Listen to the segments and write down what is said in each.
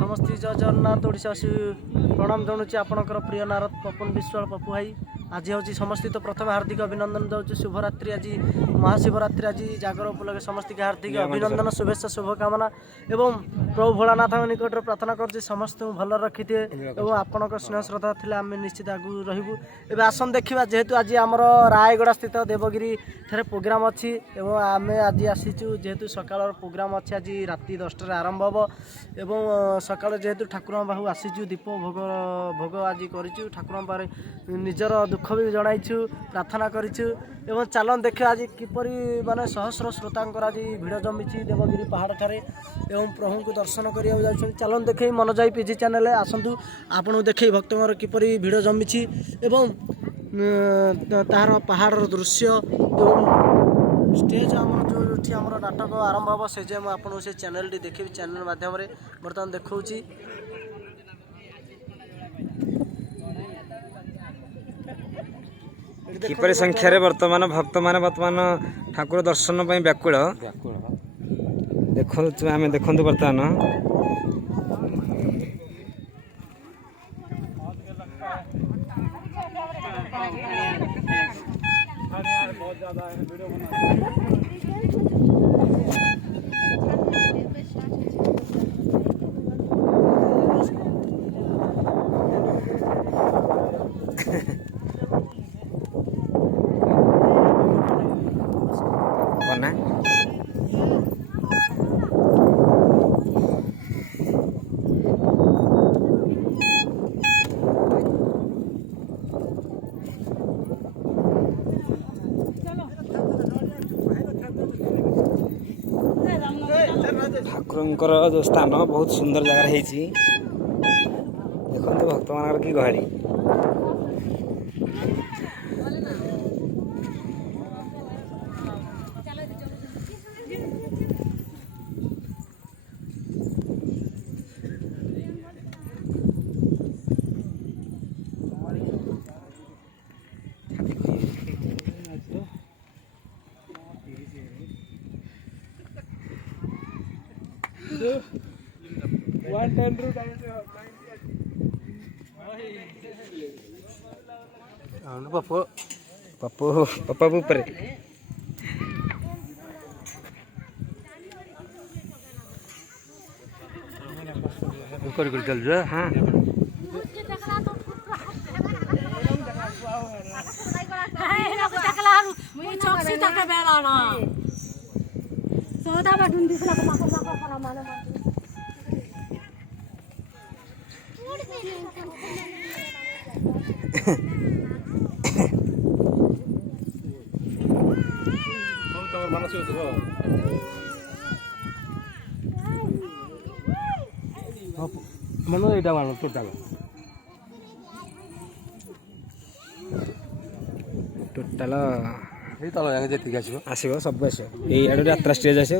समस्त जय जगन्नाथ ओडिशावासी प्रणाम जनाऊँ आपणकर प्रिय नारद पपन विश्वाल पपु भाई आज हूँ समस्त प्रथम हार्दिक अभिनंदन दूँ शुभरात्रि आज महाशिवरात्रि आज जागर उपलक्षे समस्त हार्दिक अभिनंदन शुभेच्छा शुभकामना एवं प्रभु भोलानाथ निकट प्रार्थना कर समस्त भल रखी थे और आपण स्नेह श्रद्धा थे आम निश्चित आगू रही एवं आसन देखा जेहेतु आज आमर रायगड़ा स्थित देवगिरी थे प्रोग्राम अच्छी आम आज आसीचु जेहेतु सकाल प्रोग्राम अच्छी आज राति 10 आरंभ हम एवं सकाल जेहेतु ठाकुर पाखु आसीचु दीप भोग भोग आज करूँ ठाकुर पाखे निजर दुख भी जनाइछु प्रार्थना करूँ एवं चलन देख आज किपरि माने सहस्र श्रोतांकर आज भिड़ जमी देवगिरी पहाड़ ठारे एवं प्रभु को दर्शन करा चलन देखे मन जाई पीजी चैनल आसतु आपन देखे भक्तों किपरि भिड़ जमी एवं तार पहाड़ दृश्य एवं स्टेज आमर जो आमर नाटक आरंभ हम से आपको से चैनल टी देखी चैनल माध्यम बर्तमान देखा किपरि संख्यार वर्तमान भक्त मान बर्तमान ठाकुर दर्शन पर व्याकुल देखु आम देखु बर्तमान ठाकुर जो स्थान बहुत सुंदर जगह है देखते भक्त मान कि गहली पप्पू पप्पू पप्पा ऊपर चल हाँ मन यहाँ मान टोटाल टोटाल तल जी आसो सब आस आड़ यात्रा स्टेज आस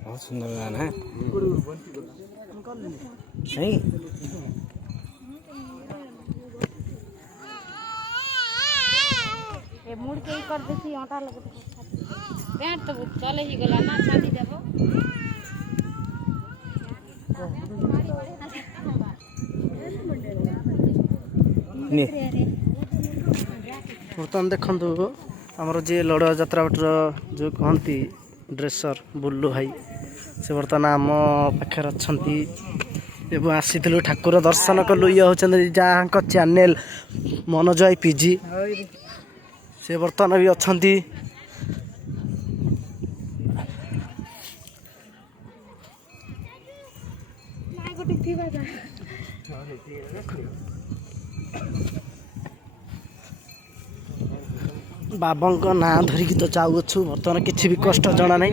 बहुत सुंदर गाना है नहीं मुड़ के कर देसी आटा लगे पैंट तो चले ही गला ना छाती देबो बर्तमान देखु आमर जी लड़ुआ यात्रा बाटर जो कहती ड्रेसर बुल्लू भाई से बर्तमान आम पाखे अच्छा आसी ठाकुर दर्शन कलु ये होती जहाँ चैनल मनोजय पीजी से बर्तमान भी अच्छा बाबा ना धरिकी तो जाऊँ बर्तमान किसी भी कष्ट जना ना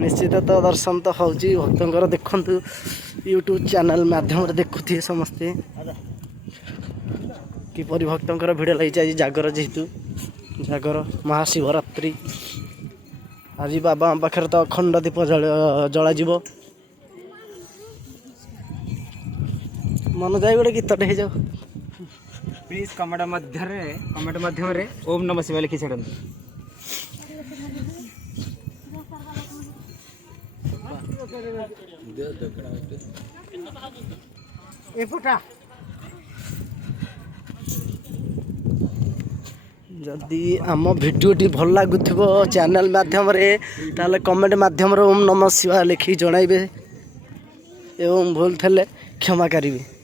निश्चित तो दर्शन तो हूँ भक्तर देखु यूट्यूब चैनल माध्यम देखुए समस्ते किपरि भक्तर भिड़ लगी आज जागर जेहेतु जागर महाशिवरात्रि आज बाबा पाखे तो अखंड दीप जल मन जाए गोटे गीतटे हो जाओ प्लीज कमेंट मध्यम ओम नमः शिवाय लिखि छाड़ू जदि आम भिडियोटी भल लगुव चैनल माध्यम ताले कमेंट माध्यम ओम नमः शिवाय लिखि जणाइबे एवं भूल थे क्षमा करेंगे।